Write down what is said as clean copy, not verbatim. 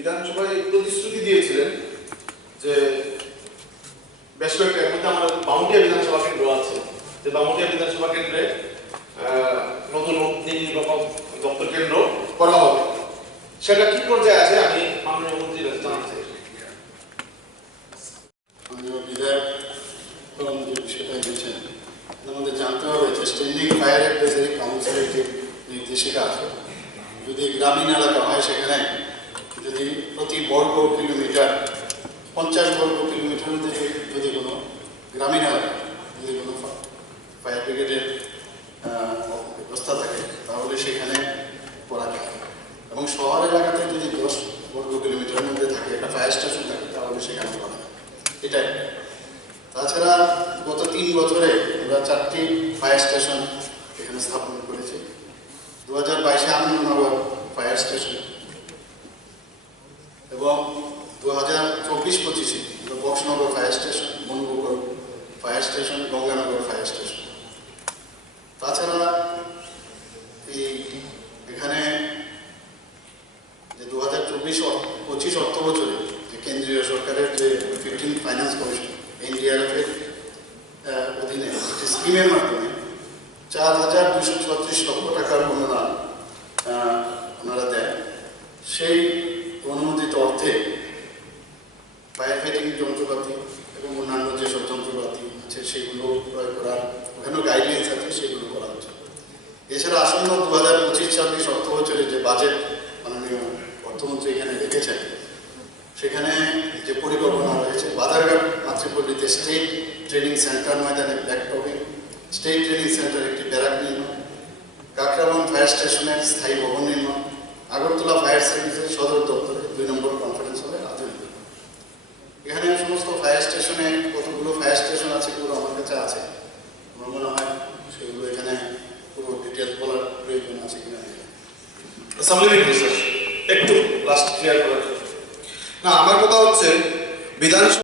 বিধানসভায় প্রতিশ্রুতি দিয়েছিলেন যে বেশ কয়েকটা এর মধ্যে আমাদের বামুটিয়া বিধানসভা কেন্দ্র আছে, যে বামুটিয়া বিধানসভা কেন্দ্রে নতুন নির্বাচন দপ্তর কেন্দ্র করা হবে। সেটা কি পর্যায়ে আছে আমি মাননীয় মন্ত্রীর কাছে জানতে চাই। মাননীয় বিধায়ক যে বিষয়টা বলছেন আমাদের জানতে হবে যে স্ট্যান্ডিং ফায়ার অ্যাডভাইজারি কাউন্সিলের যে নির্দেশিকা আছে, যদি গ্রামীণ এলাকা হয় সেখানে যদি প্রতি বর্গ কিলোমিটার 50 বর্গ কিলোমিটার মধ্যে যদি কোনো গ্রামীণ এলাকা যদি কোনো ফায়ার ব্রিগেডের ব্যবস্থা থাকে তাহলে সেখানে করা যায়, এবং শহর এলাকাতে যদি 10 বর্গ কিলোমিটারের মধ্যে থাকে একটা ফায়ার স্টেশন থাকে তাহলে সেখানে করা যায়। এটাই। তাছাড়া গত 3 বছরে আমরা 4টি ফায়ার স্টেশন এখানে স্থাপন করেছি। 2022-এ আনন্দনগর ফায়ার স্টেশন এবং 2024-25-এ Boxanagar fire station, Banbukar fire station, Ganganagar fire station. তাছাড়া এখানে যে 2024-25 অর্থ বছরে যে কেন্দ্রীয় সরকারের যে 15th ফাইন্যান্স কমিশন এনডিআরএফের অধীনে একটি স্কিমের মাধ্যমে 4,236 লক্ষ টাকার অনুদান ওনারা দেন। সেই অনুমোদিত অর্থে ফায়ার ফাইটিং যন্ত্রপাতি এবং অন্যান্য যেসব যন্ত্রপাতি আছে সেগুলো ক্রয় করার ওখানেও গাইডলাইন্স আছে, সেগুলো করা হচ্ছে। এছাড়া আসন্ন 2025-26 অর্থ বছরে যে বাজেট মাননীয় অর্থমন্ত্রী এখানে রেখেছেন, সেখানে যে পরিকল্পনা রয়েছে বাধারঘাট মাতৃপল্লীতে স্টেট ট্রেনিং সেন্টার ময়দানে ব্ল্যাকটপিং, স্টেট ট্রেনিং সেন্টার একটি ব্যারাক নির্মাণ, কাকরাবন ফায়ার স্টেশনের স্থায়ী ভবন নির্মাণ, আগরতলা ফায়ার সার্ভিসের সদর দপ্তরে 2 নম্বর কনফারেন্স হলে আধুনিক। এখানে সমস্ত ফায়ার স্টেশনে কতগুলো ফায়ার স্টেশন আছে এগুলো আমার কাছে আছে, আমার মনে হয় সেগুলো এখানে পুরো ডিটেলস বলার প্রয়োজন আছে কিনা। একটু লাস্ট ক্লিয়ার করার না, আমার কথা হচ্ছে বিধানসভা